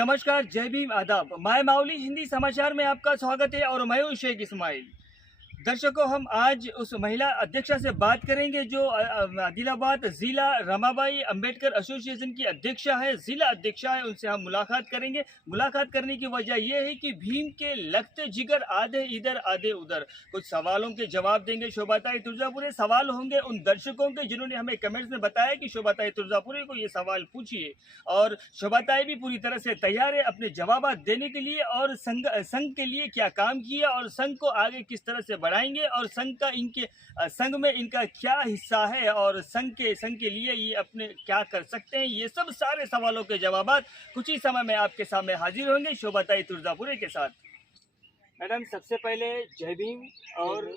नमस्कार, जय भीम, आदाब। मैं माउली हिंदी समाचार में आपका स्वागत है और मैं हूं शेख इस्माइल। दर्शकों, हम आज उस महिला अध्यक्षा से बात करेंगे जो आदिलाबाद जिला रमाबाई अंबेडकर एसोसिएशन की अध्यक्षा है, जिला अध्यक्षा है। उनसे हम मुलाकात करेंगे। मुलाकात करने की वजह यह है कि भीम के लगते जिगर आधे इधर आधे उधर। कुछ सवालों के जवाब देंगे शोभाताई तुर्जापुरे। सवाल होंगे उन दर्शकों के जिन्होंने हमें कमेंट्स में बताया कि शोभाताई तुर्जापुरे को ये सवाल पूछिए, और शोभाताई भी पूरी तरह से तैयार है अपने जवाब देने के लिए, और संघ के लिए क्या काम किया और संघ को आगे किस तरह से बढ़ाएंगे, और संघ में इनका क्या हिस्सा है, और संघ के लिए ये अपने क्या कर सकते हैं। ये सब सारे सवालों के जवाब कुछ ही समय में आपके सामने हाजिर होंगे शोभाताई तुर्जापुरे के साथ। मैडम, सबसे पहले जय भीम। और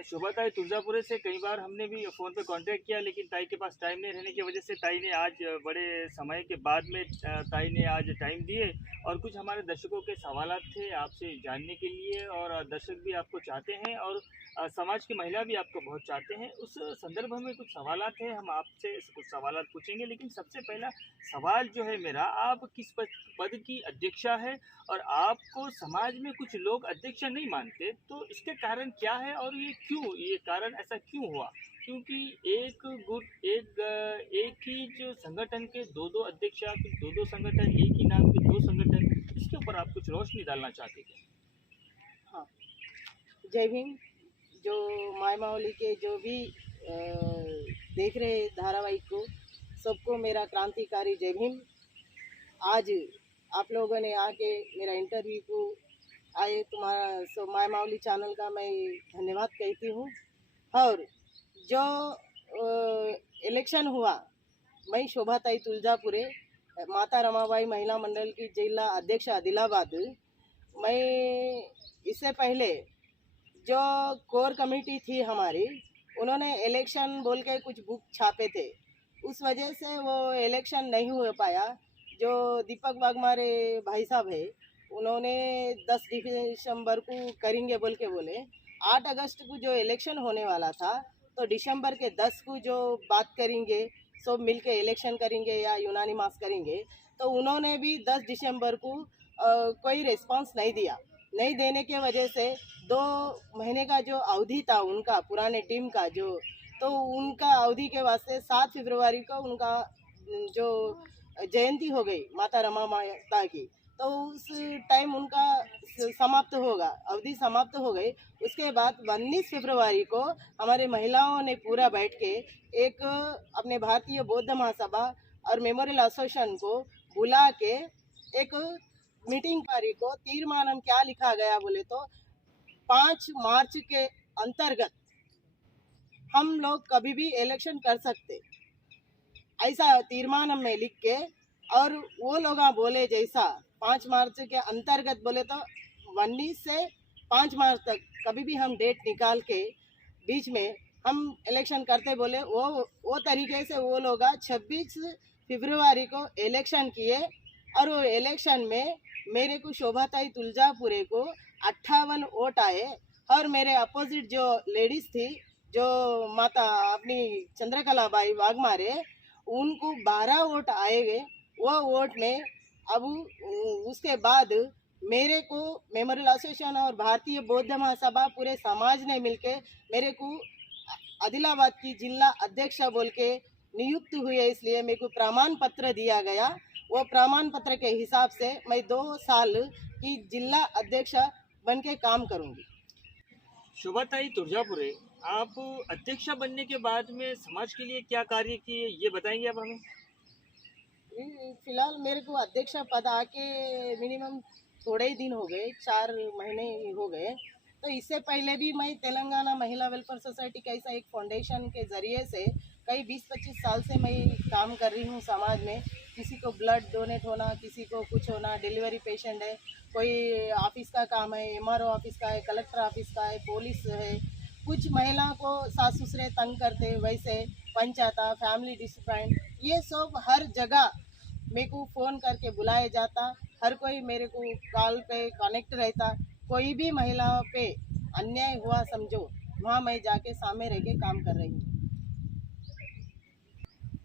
शोभाताई तुर्जापुरे से कई बार हमने भी फ़ोन पे कांटेक्ट किया, लेकिन ताई के पास टाइम नहीं रहने की वजह से ताई ने आज बड़े समय के बाद में ताई ने आज टाइम दिए, और कुछ हमारे दर्शकों के सवाल थे आपसे जानने के लिए, और दर्शक भी आपको चाहते हैं, और समाज की महिला भी आपको बहुत चाहते हैं। उस संदर्भ में कुछ सवाल हैं, हम आपसे कुछ सवाल पूछेंगे। लेकिन सबसे पहला सवाल जो है मेरा, आप किस पद की अध्यक्षा है, और आपको समाज में कुछ लोग अध्यक्षा नहीं मानते, तो इसके कारण क्या है, और ये कारण ऐसा क्यों हुआ? क्योंकि एक ही जो संगठन के दो अध्यक्षा, दो संगठन, एक ही नाम के दो संगठन, इसके ऊपर आप कुछ रोशनी डालना चाहते थे? हाँ, जय भीम। जो माय मावली के जो भी देख रहे धारावाहिक को, सबको मेरा क्रांतिकारी जय भीम। आज आप लोगों ने आके मेरा इंटरव्यू को आए, तुम्हारा माय मावली चैनल का मैं धन्यवाद कहती हूँ। और जो इलेक्शन हुआ, मैं शोभाताई तुलजापुरे, माता रमाबाई महिला मंडल की जिला अध्यक्ष आदिलाबाद। मैं इससे पहले जो कोर कमेटी थी हमारी, उन्होंने इलेक्शन बोल के कुछ बुक छापे थे, उस वजह से वो इलेक्शन नहीं हो पाया। जो दीपक वाघमारे भाई साहब है, उन्होंने 10 दिसंबर को करेंगे बोल के बोले। 8 अगस्त को जो इलेक्शन होने वाला था, तो दिसंबर के 10 को जो बात करेंगे, सब मिल के इलेक्शन करेंगे या यूनानिमस करेंगे, तो उन्होंने भी 10 दिसंबर को कोई रिस्पांस नहीं दिया। नहीं देने के वजह से 2 महीने का जो अवधि था उनका पुराने टीम का, जो तो उनका अवधि के वास्ते 7 फरवरी को उनका जो जयंती हो गई माता रमा माता की, तो उस टाइम उनका समाप्त होगा, अवधि समाप्त हो गई। उसके बाद 19 फरवरी को हमारे महिलाओं ने पूरा बैठ के एक अपने भारतीय बौद्ध महासभा और मेमोरियल एसोसिएशन को बुला के एक मीटिंग पारी को तीर्मानम क्या लिखा गया बोले तो 5 मार्च के अंतर्गत हम लोग कभी भी इलेक्शन कर सकते, ऐसा तीर्मानम में लिख के। और वो लोग बोले जैसा 5 मार्च के अंतर्गत बोले तो 19 से 5 मार्च तक कभी भी हम डेट निकाल के बीच में हम इलेक्शन करते बोले। वो तरीके से वो लोग 26 फरवरी को इलेक्शन किए, और वो इलेक्शन में मेरे को शोभाताई तुलजापुरे को 58 वोट आए, और मेरे अपोजिट जो लेडीज थी, जो माता अपनी चंद्रकलाबाई वाघमारे, उनको 12 वोट आए। वो वोट में अब उसके बाद मेरे को मेमोरियल एसोसिएशन और भारतीय बौद्ध महासभा पूरे समाज ने मिलके मेरे को आदिलाबाद की जिला अध्यक्ष बोल के नियुक्त हुए, इसलिए मेरे को प्रमाण पत्र दिया गया। वो प्रमाण पत्र के हिसाब से मैं 2 साल की जिला अध्यक्ष बन के काम करूँगी। शोभाताई तुर्जापुरे, आप अध्यक्षा बनने के बाद में समाज के लिए क्या कार्य किए, ये बताएंगे आप हमें? फिलहाल मेरे को अध्यक्ष पद आके मिनिमम थोड़े ही दिन हो गए, 4 महीने हो गए। तो इससे पहले भी मैं तेलंगाना महिला वेलफेयर सोसाइटी का ऐसा एक फाउंडेशन के ज़रिए से कई 20-25 साल से मैं काम कर रही हूँ समाज में। किसी को ब्लड डोनेट होना, किसी को कुछ होना, डिलीवरी पेशेंट है, कोई ऑफिस का काम है, एमआरओ ऑफिस का है, कलेक्टर ऑफिस का है, पुलिस है, कुछ महिलाओं को सास ससुरे तंग करते, वैसे पंचायत फैमिली डिस्प्यूट, ये सब हर जगह मेरे को फ़ोन करके बुलाया जाता। हर कोई मेरे को कॉल पे कनेक्ट रहता। कोई भी महिलाओं पे अन्याय हुआ समझो, वहाँ मैं जाके सामने रह के काम कर रही हूँ।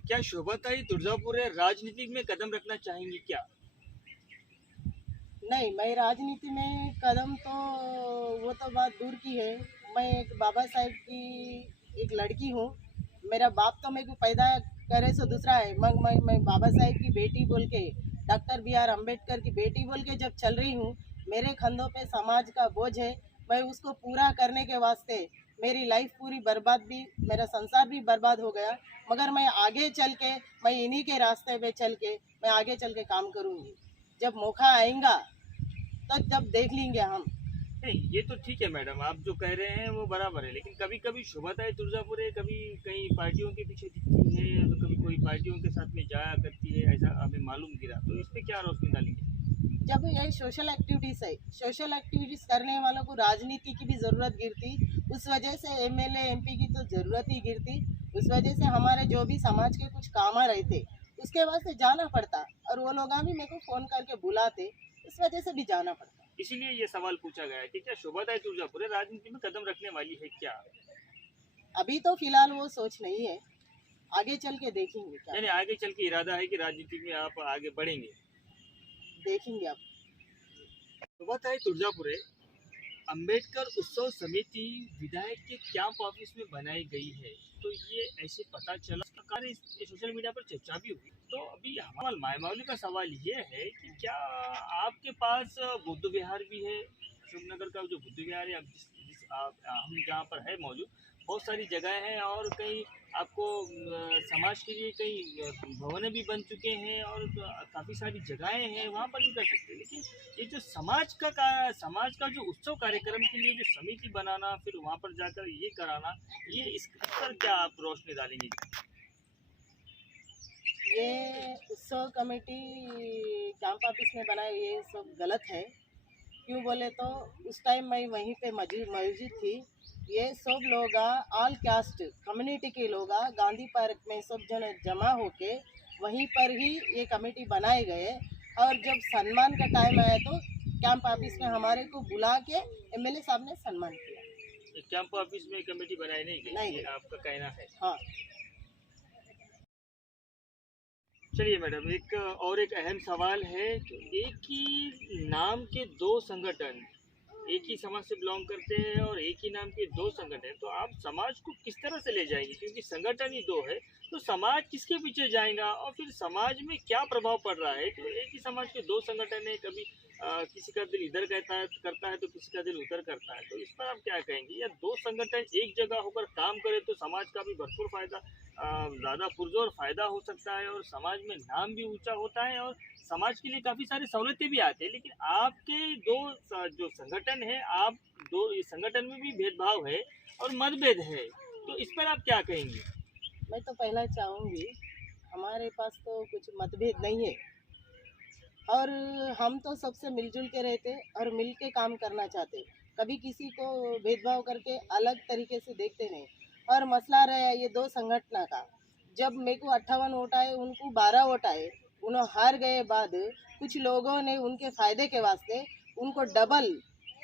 क्या शोभाताई तुर्जापुरे राजनीति में कदम रखना चाहेंगी क्या? नहीं, मैं राजनीति में कदम तो वो तो बात दूर की है। मैं एक बाबा साहेब की एक लड़की हूँ। मेरा बाप तो मेरे को पैदा करे सो दूसरा है। मैं बाबा साहेब की बेटी बोल के, डॉक्टर बी आर अम्बेडकर की बेटी बोल के जब चल रही हूँ, मेरे कंधों पे समाज का बोझ है। मैं उसको पूरा करने के वास्ते मेरी लाइफ पूरी बर्बाद भी, मेरा संसार भी बर्बाद हो गया। मगर मैं आगे चल के, मैं इन्हीं के रास्ते पे चल के, मैं आगे चल के काम करूँगी। जब मौका आएगा तो जब देख लेंगे हम। नहीं, ये तो ठीक है मैडम, आप जो कह रहे हैं वो बराबर है, लेकिन कभी कभी शोभाताएं तुळजापुर है, कभी कहीं पार्टियों के पीछे दिखती है, तो कभी कोई पार्टियों के साथ में जाया करती है, ऐसा हमें मालूम गिरा, तो इस पे क्या रोशनी डालेंगे? जब ये सोशल एक्टिविटीज है, सोशल एक्टिविटीज करने वालों को राजनीति की भी जरूरत गिरती। उस वजह से एमएलए एमपी की तो जरूरत ही गिरती। उस वजह से हमारे जो भी समाज के कुछ काम रहते उसके वास्ते जाना पड़ता, और वो लोग भी मेरे को फोन करके बुलाते, इस वजह से भी जाना पड़ता। इसीलिए ये सवाल पूछा गया है कि क्या शोभाताएं तुळजापुर है राजनीति में कदम रखने वाली है क्या? अभी तो फिलहाल वो सोच नहीं है, आगे चल के देखेंगे क्या, यानी आगे चल के इरादा है कि राजनीति में आप आगे बढ़ेंगे। देखेंगे आप। शोभाताएं तुळजापुर है अंबेडकर उत्सव समिति विधायक के कैंप ऑफिस में बनाई गई है, तो ये ऐसे पता चला, इस प्रकार ये सोशल मीडिया पर चर्चा भी हुई। तो अभी हमारा मायमावली का सवाल ये है कि क्या आपके पास बुद्ध विहार भी है? अशोकनगर का जो बुद्ध विहार है, अब हम जहाँ पर है मौजूद, बहुत सारी जगह हैं और कई आपको समाज के लिए कई भवन भी बन चुके हैं और काफ़ी सारी जगहें हैं, वहाँ पर भी कर सकते हैं, लेकिन ये जो समाज का जो उत्सव कार्यक्रम के लिए जो समिति बनाना, फिर वहाँ पर जाकर ये कराना, ये इस पर क्या आप रोशनी डालेंगे? ये उत्सव कमेटी कैंप ऑफिस में बनाए, ये सब गलत है। क्यों बोले तो उस टाइम मैं वहीं पे मौजूद थी। ये सब लोग ऑल कास्ट कम्युनिटी के लोग गांधी पार्क में सब जन जमा होके वहीं पर ही ये कमेटी बनाए गए। और जब सम्मान का टाइम आया तो कैंप ऑफिस में हमारे को बुला के एमएलए साहब ने सम्मान किया। कैंप ऑफिस में कमेटी बनाई नहीं गई, नहीं ये आपका कहना है? हाँ। चलिए मैडम, एक अहम सवाल है कि एक ही नाम के दो संगठन एक ही समाज से बिलोंग करते हैं और एक ही नाम के दो संगठन, तो आप समाज को किस तरह से ले जाएंगे? क्योंकि संगठन ही दो है, तो समाज किसके पीछे जाएगा और फिर समाज में क्या प्रभाव पड़ रहा है? तो एक ही समाज के दो संगठन है, कभी किसी का दिल इधर करता है तो किसी का दिल उधर करता है, तो इस पर आप क्या कहेंगे? या दो संगठन एक जगह होकर काम करे तो समाज का भी भरपूर फायदा, ज़्यादा पुरजोर फायदा हो सकता है और समाज में नाम भी ऊंचा होता है और समाज के लिए काफ़ी सारी सहूलतें भी आती है। लेकिन आपके जो संगठन है, आप दो इस संगठन में भी भेदभाव है और मतभेद है, तो इस पर आप क्या कहेंगे? मैं तो पहला चाहूँगी, हमारे पास तो कुछ मतभेद नहीं है, और हम तो सबसे मिलजुल के रहते और मिल के काम करना चाहते। कभी किसी को भेदभाव करके अलग तरीके से देखते नहीं। और मसला रहा ये दो संगठन का, जब मेरे को 58 वोट आए, उनको 12 वोट आए, उन्होंने हार गए बाद कुछ लोगों ने उनके फायदे के वास्ते उनको डबल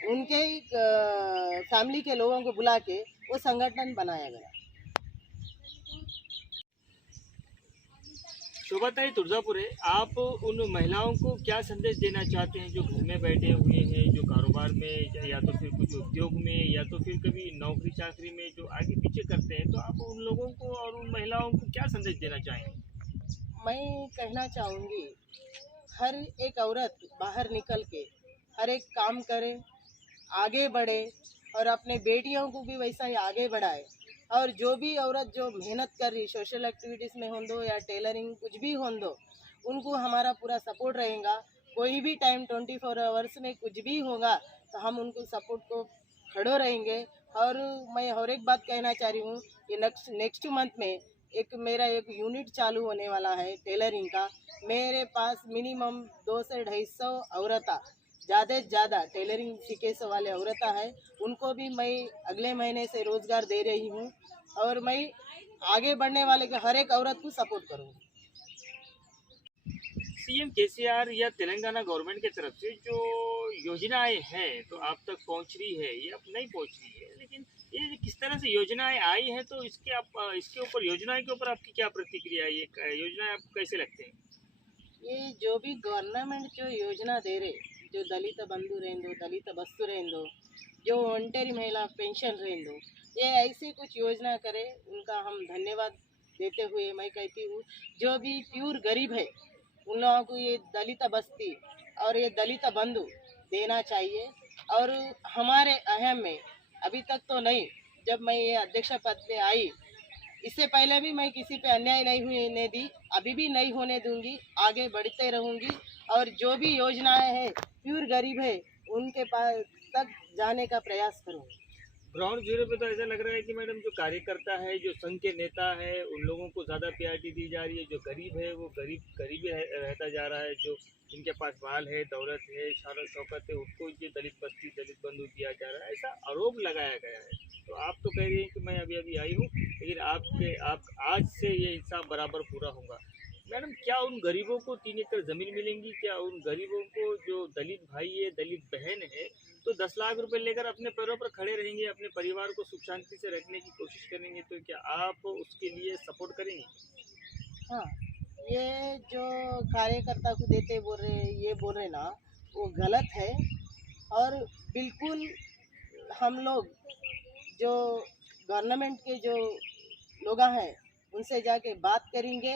उनके फैमिली के लोगों को बुला के वो संगठन बनाया गया। शोभाताई तुळजापुर है, आप उन महिलाओं को क्या संदेश देना चाहते हैं जो घर में बैठे हुए हैं, जो कारोबार में या तो फिर कुछ उद्योग में या तो फिर कभी नौकरी चाकरी में जो आगे पीछे करते हैं, तो आप उन लोगों को और उन महिलाओं को क्या संदेश देना चाहेंगे? मैं कहना चाहूँगी, हर एक औरत बाहर निकल के हर एक काम करे, आगे बढ़े, और अपने बेटियों को भी वैसा ही आगे बढ़ाए। और जो भी औरत जो मेहनत कर रही, सोशल एक्टिविटीज़ में हों दो या टेलरिंग कुछ भी हों दो, उनको हमारा पूरा सपोर्ट रहेगा। कोई भी टाइम 24 आवर्स में कुछ भी होगा तो हम उनको सपोर्ट को खड़े रहेंगे। और मैं और एक बात कहना चाह रही हूँ, कि नेक्स्ट मंथ में मेरा एक यूनिट चालू होने वाला है टेलरिंग का। मेरे पास मिनिमम 200 से 250 औरता, ज़्यादा से ज़्यादा टेलरिंग सीखे से वाले औरता है, उनको भी मैं अगले महीने से रोज़गार दे रही हूँ। और मैं आगे बढ़ने वाले के हर एक औरत को सपोर्ट करूँगी। सीएम केसीआर या तेलंगाना गवर्नमेंट की तरफ से जो योजनाएं हैं तो आप तक पहुंच रही है, ये अब नहीं पहुंच रही है, लेकिन ये किस तरह से योजनाएं आई हैं, तो इसके ऊपर योजनाएं के ऊपर आपकी क्या प्रतिक्रिया है? ये योजनाएं आपको कैसे लगते हैं? ये जो भी गवर्नमेंट जो योजना दे रहे, जो दलित बंधु रहेंदो, दलित वस्तु रहेंदो, जो वॉन्टेरी महिला पेंशन रहेंदो, ये ऐसे कुछ योजना करे, उनका हम धन्यवाद देते हुए मैं कहती हूँ जो भी प्योर गरीब है उन लोगों को ये दलित बस्ती और ये दलित बंधु देना चाहिए। और हमारे अहम में अभी तक तो नहीं, जब मैं ये अध्यक्ष पद पे आई इससे पहले भी मैं किसी पे अन्याय नहीं होने दी, अभी भी नहीं होने दूंगी, आगे बढ़ते रहूंगी। और जो भी योजनाएं हैं प्योर गरीब है उनके पास तक जाने का प्रयास करूंगी। ग्राउंड जीरो पे तो ऐसा लग रहा है कि मैडम जो कार्यकर्ता है, जो संघ के नेता है, उन लोगों को ज़्यादा प्रायोरिटी दी जा रही है। जो गरीब है वो गरीब ही रहता जा रहा है। जो जिनके पास माल है, दौलत है, शान शौकत है, उसको ये दलित बस्ती, दलित बंधु दिया जा रहा है, ऐसा आरोप लगाया गया है। तो आप तो कह रही हैं कि मैं अभी अभी आई हूँ, लेकिन आप आज से ये हिसाब बराबर पूरा होगा। मैडम, क्या उन गरीबों को 3 एकड़ ज़मीन मिलेंगी? क्या उन गरीबों को, जो दलित भाई है, दलित बहन है, तो 10 लाख रुपए लेकर अपने पैरों पर खड़े रहेंगे, अपने परिवार को सुख शांति से रखने की कोशिश करेंगे, तो क्या आप उसके लिए सपोर्ट करेंगे? हाँ, ये जो कार्यकर्ता को देते बोल रहे, ये बोल रहे ना, वो गलत है। और बिल्कुल हम लोग जो गवर्नमेंट के जो लोग हैं उनसे जाके बात करेंगे,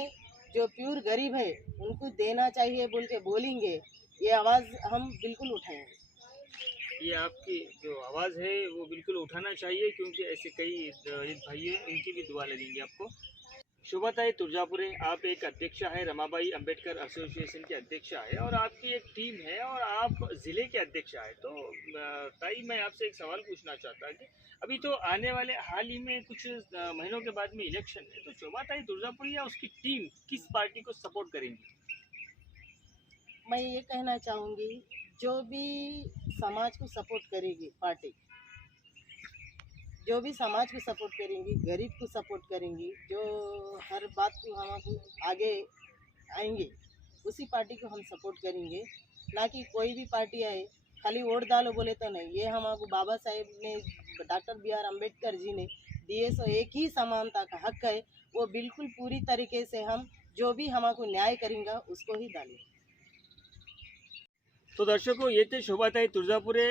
जो प्योर गरीब है उनको देना चाहिए बोल के बोलेंगे, ये आवाज़ हम बिल्कुल उठाएंगे। ये आपकी जो आवाज़ है वो बिल्कुल उठाना चाहिए, क्योंकि ऐसे कई दलित भाई हैं, इनकी भी दुआ लगेंगी आपको। शोभाताई तुर्जापुरे, आप एक अध्यक्षा है, रमाबाई अंबेडकर एसोसिएशन के अध्यक्षा है, और आपकी एक टीम है, और आप ज़िले के अध्यक्षा है। तो ताई, मैं आपसे एक सवाल पूछना चाहता कि अभी तो आने वाले हाल ही में कुछ महीनों के बाद में इलेक्शन है, तो शोभाताई तुर्जापुरी या उसकी टीम किस पार्टी को सपोर्ट करेंगी? मैं ये कहना चाहूँगी, जो भी समाज को सपोर्ट करेगी पार्टी, जो भी समाज को सपोर्ट करेंगी, गरीब को सपोर्ट करेंगी, जो हर बात को हमको आगे आएंगे, उसी पार्टी को हम सपोर्ट करेंगे। ना कि कोई भी पार्टी आए खाली वोट डालो बोले तो नहीं। ये हमको बाबा साहेब ने, doctor B are Ambedkar ji ने दिए सो एक ही समानता का हक है, वो बिल्कुल पूरी तरीके से हम जो भी हमको न्याय करेंगे उसको ही डालेंगे। तो दर्शकों, ये थे शोभाताई तुर्जापुरे,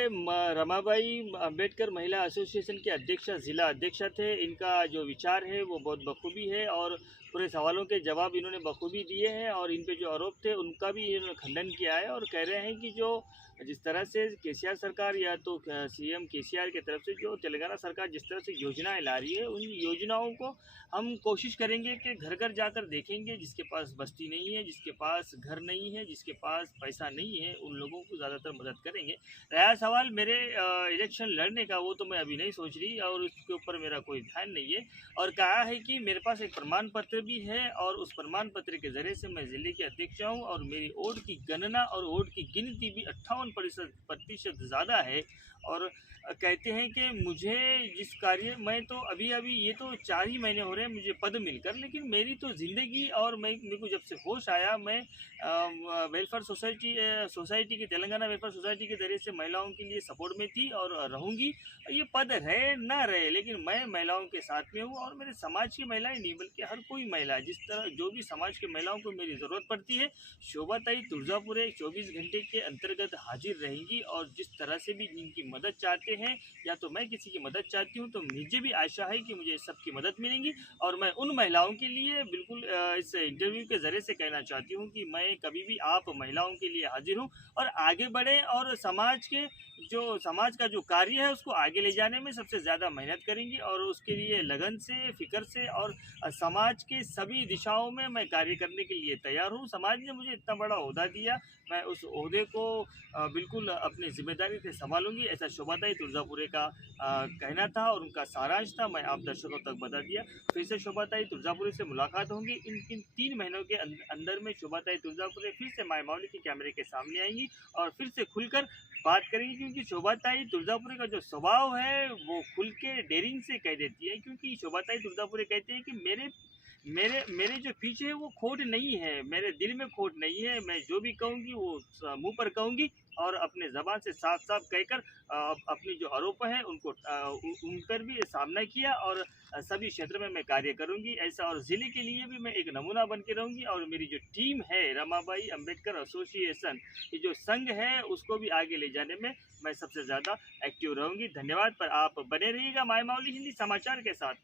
रमाबाई अंबेडकर महिला एसोसिएशन के अध्यक्षा, जिला अध्यक्षा थे। इनका जो विचार है वो बहुत बखूबी है, और पूरे सवालों के जवाब इन्होंने बखूबी दिए हैं, और इन पे जो आरोप थे उनका भी इन्होंने खंडन किया है, और कह रहे हैं कि जो जिस तरह से केसीआर सरकार, या तो सीएम केसीआर की तरफ से जो तेलंगाना सरकार जिस तरह से योजनाएं ला रही है, उन योजनाओं को हम कोशिश करेंगे कि घर घर जाकर देखेंगे। जिसके पास बस्ती नहीं है, जिसके पास घर नहीं है, जिसके पास पैसा नहीं है, उन लोगों को ज़्यादातर मदद करेंगे। रहा सवाल मेरे इलेक्शन लड़ने का, वो तो मैं अभी नहीं सोच रही, और उसके ऊपर मेरा कोई ध्यान नहीं है। और कहा है कि मेरे पास एक प्रमाण पत्र भी है, और उस प्रमाण पत्र के ज़रिए से मैं ज़िले के अध्यक्ष हूँ, और मेरी वोट की गणना और वोट की गिनती भी 58% ज़्यादा है। और कहते हैं कि मुझे जिस कार्य, मैं तो अभी ये तो 4 ही महीने हो रहे हैं मुझे पद मिलकर, लेकिन मेरी तो ज़िंदगी, और मेरे को जब से होश आया, मैं वेलफेयर सोसाइटी की, तेलंगाना वेलफेयर सोसाइटी के ज़रिए से महिलाओं के लिए सपोर्ट में थी, और रहूँगी। ये पद रहे ना रहे, लेकिन मैं महिलाओं के साथ में हूँ, और मेरे समाज की महिलाएं नहीं बल्कि हर कोई महिला, जिस तरह जो भी समाज की महिलाओं को मेरी ज़रूरत पड़ती है, शोभाताई तुर्जापुरे 24 घंटे के अंतर्गत हाजिर रहेंगी। और जिस तरह से भी जिनकी मदद चाहते हैं, या तो मैं किसी की मदद चाहती हूँ, तो मुझे भी आशा है कि मुझे सबकी मदद मिलेंगी। और मैं उन महिलाओं के लिए बिल्कुल इस इंटरव्यू के ज़रिए से कहना चाहती हूँ कि मैं कभी भी आप महिलाओं के लिए हाजिर हूँ, और आगे बढ़ें, और समाज का जो कार्य है उसको आगे ले जाने में सबसे ज़्यादा मेहनत करेंगी, और उसके लिए लगन से, फिक्र से, और समाज के सभी दिशाओं में मैं कार्य करने के लिए तैयार हूँ। समाज ने मुझे इतना बड़ा ओहदा दिया, मैं उस ओहदे को बिल्कुल अपनी जिम्मेदारी से संभालूंगी, ऐसा शोभाताई तुर्जापुरे का कहना था, और उनका सारांश था, मैं आप दर्शकों तक बता दिया। फिर से शोभाताई तुर्जापुरे से मुलाकात होंगी। इन 3 महीनों के अंदर में शोभाताई तुर्जापुरे फिर से माय मावली के कैमरे के सामने आएंगी, और फिर से खुलकर बात करेंगे, क्योंकि शोभाताई तुर्जापुरे का जो स्वभाव है वो खुल के डेयरिंग से कह देती है। क्योंकि शोभाताई तुर्जापुरे कहते हैं कि मेरे जो पीछे है वो खोट नहीं है, मेरे दिल में खोट नहीं है, मैं जो भी कहूँगी वो मुंह पर कहूँगी, और अपने ज़बान से साफ साफ कहकर अपनी जो आरोप है उनको उन पर भी सामना किया। और सभी क्षेत्र में मैं कार्य करूंगी ऐसा, और ज़िले के लिए भी मैं एक नमूना बन के रहूंगी। और मेरी जो टीम है रमाबाई अंबेडकर एसोसिएशन, ये जो संघ है, उसको भी आगे ले जाने में मैं सबसे ज़्यादा एक्टिव रहूंगी। धन्यवाद। पर आप बने रहिएगा माय मावली हिंदी समाचार के साथ।